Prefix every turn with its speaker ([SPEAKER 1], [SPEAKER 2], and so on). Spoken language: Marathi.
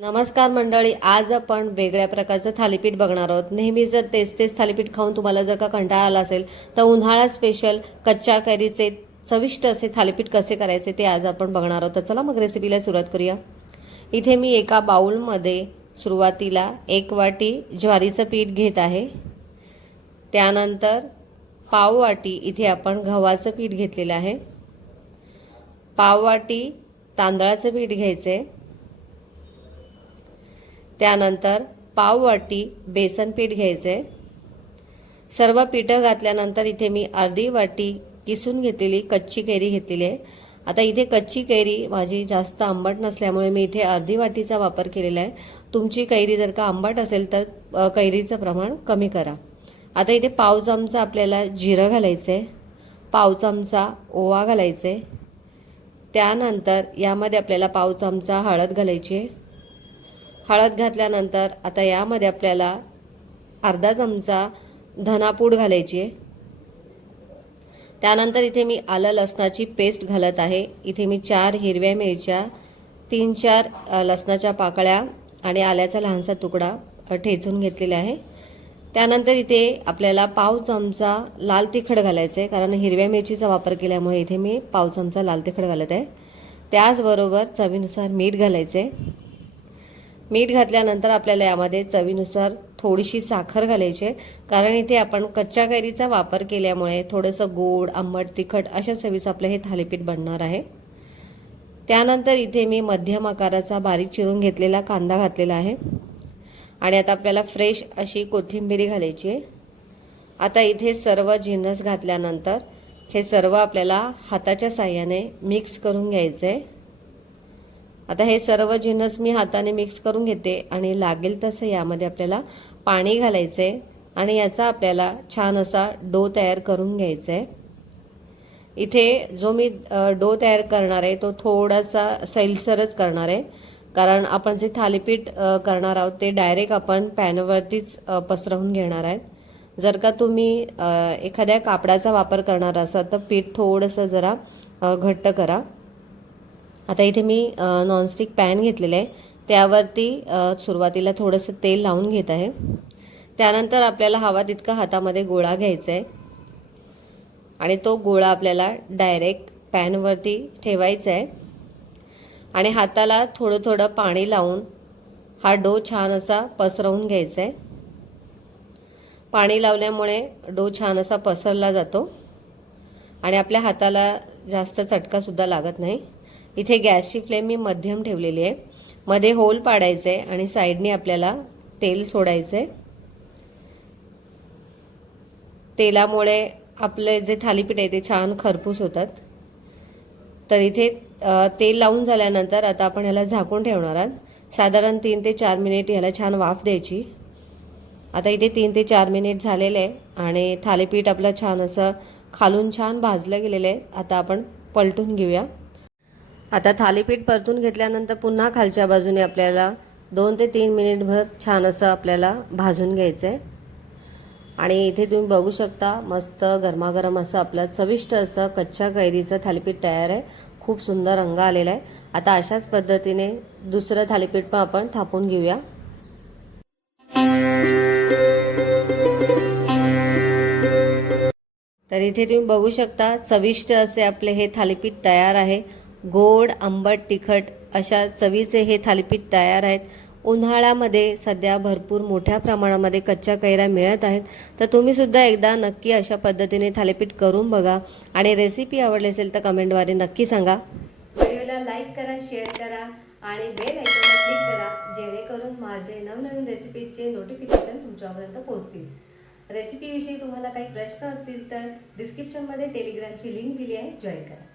[SPEAKER 1] नमस्कार मंडळी आज आपण वेगळ्या प्रकारचं थालीपीठ बघणार आहोत. नेहमी जर तेच तेच थालीपीठ खाऊन तुम्हाला जर का कंटाळा आला असेल तर उन्हाळा स्पेशल कच्च्या कैरीचे चविष्ट असे थालीपीठ कसे करायचे ते आज आपण बघणार आहोत. तर चला मग रेसिपीला सुरुवात करूया. इथे मी एका बाउलमध्ये सुरुवातीला एक वाटी ज्वारीचं पीठ घेत आहे. त्यानंतर पाव वाटी इथे आपण गव्हाचं पीठ घेतलेलं आहे. पाव वाटी तांदळाचं पीठ घ्यायचं आहे त्यानंतर पाव वाटी बेसन पीठ घ्यायचे. सर्व पिठं घातल्यानंतर इथे मी अर्धी वाटी किसून घेतलेली कच्ची कैरी घेतलेली आहे. आता इथे कच्ची कैरी माझी जास्त आंबट नसल्यामुळे मी इथे अर्धी वाटीचा वापर केलेला आहे. तुमची कैरी जर का आंबट असेल तर कैरीचं प्रमाण कमी करा. आता इथे पाव चमचा आपल्याला जिरं घालायचं आहे पाव चमचा ओवा घालायचं आहे त्यानंतर यामध्ये आपल्याला पाव चमचा हळद घालायची आहे. हळद घातल्यानंतर आता यामध्ये आपल्याला अर्धा चमचा धनापूड घालायची आहे. त्यानंतर इथे मी आलं लसणाची पेस्ट घालत आहे. इथे मी चार हिरव्या मिरच्या तीन चार लसणाच्या पाकळ्या आणि आल्याचा लहानसा तुकडा ठेचून घेतलेला आहे. त्यानंतर इथे आपल्याला पाव चमचा लाल तिखट घालायचं आहे कारण हिरव्या मिरचीचा वापर केल्यामुळे इथे मी पाव चमचा लाल तिखट घालत आहे. त्याचबरोबर चवीनुसार मीठ घालायचं आहे मीठ घातल्यानंतर आपल्याला यामध्ये चवीनुसार थोडीशी साखर घालायची आहे. कारण इथे आपण कच्च्या कैरीचा वापर केल्यामुळे थोडंसं गोड आंबट तिखट अशा चवीचं आपलं हे थालीपीठ बनणार आहे. त्यानंतर इथे मी मध्यम आकाराचा बारीक चिरून घेतलेला कांदा घातलेला आहे. आणि आता आपल्याला फ्रेश अशी कोथिंबिरी घालायची आहे. आता इथे सर्व जिन्नस घातल्यानंतर हे सर्व आपल्याला हाताच्या साह्याने मिक्स करून घ्यायचं आहे आता हे सर्व जिन्नस मी हाताने मिक्स करून घेते आणि लागेल तसं यामध्ये आपल्याला पाणी घालायचं आहे आणि याचा आपल्याला छान असा डो तयार करून घ्यायचा. आहे इथे जो मी डो तयार करणार आहे तो थोडासा सैलसरच करणार आहे. कारण आपण जे थालीपीठ करणार आहोत ते डायरेक्ट आपण पॅनवरतीच पसरवून घेणार आहेत. जर का तुम्ही एखाद्या कापडाचा वापर करणार असाल तर पीठ थोडंसं जरा घट्ट करा. आता इथे मी नॉनस्टिक पॅन घेतलेलं आहे. त्यावरती सुरुवातीला थोडंसं तेल लावून घेत आहे. त्यानंतर आपल्याला हवा तितका हातामध्ये गोळा घ्यायचा आहे. आणि तो गोळा आपल्याला डायरेक्ट पॅनवरती ठेवायचा आहे. आणि हाताला थोडं थोडं पाणी लावून हा डो छान असा पसरवून घ्यायचा आहे. पाणी लावल्यामुळे डो छान असा पसरला जातो. आणि आपल्या हाताला जास्त चटकासुद्धा लागत नाही. इथे गॅसची फ्लेम मी मध्यम ठेवलेली आहे. मध्ये होल पाडायचं आहे आणि साईडने आपल्याला तेल सोडायचं आहे तेलामुळे आपले जे थालीपीठ आहे ते छान खरपूस होतात. तर इथे तेल लावून झाल्यानंतर आता आपण ह्याला झाकून ठेवणार आहात. साधारण तीन ते चार मिनिट ह्याला छान वाफ द्यायची. आता इथे तीन ते चार मिनिट झालेले आहे आणि थालीपीठ आपलं छान असं खालून छान भाजलं गेलेलं आहे. आता आपण पलटून घेऊया. आता थालीपीठ परतून घेतल्यानंतर पुन्हा खालच्या बाजूने आपल्याला दोन ते तीन मिनिटभर छान असं आपल्याला भाजून घ्यायचं आहे आणि इथे तुम्ही बघू शकता मस्त गरमागरम असं आपलं चविष्ट असं कच्च्या कैरीचं थालीपीठ तयार आहे. खूप सुंदर रंग आलेला आहे. आता अशाच पद्धतीने दुसरं थालीपीठ पण आपण थापून घेऊया. तर इथे तुम्ही बघू शकता चविष्ट असे आपले हे थालीपीठ तयार आहे. गोड आंबट तिखट अशा चवीचे हे थालीपीठ तयार आहेत. उन्हाळ्यामध्ये सध्या भरपूर मोठ्या प्रमाणामध्ये कच्च्या कैऱ्या मिळत आहेत. तर तुम्हीसुद्धा एकदा नक्की अशा पद्धतीने थालीपीठ करून बघा. आणि रेसिपी आवडली असेल तर कमेंटद्वारे नक्की सांगा. व्हिडिओला लाईक करा शेअर करा आणि बेल आयकॉनला क्लिक करा जेणेकरून माझे नवनवीन रेसिपीचे नोटिफिकेशन तुमच्यापर्यंत पोहोचतील. रेसिपीविषयी तुम्हाला काही प्रश्न असतील तर डिस्क्रिप्शनमध्ये टेलिग्रामची लिंक दिली आहे. जॉईन करा.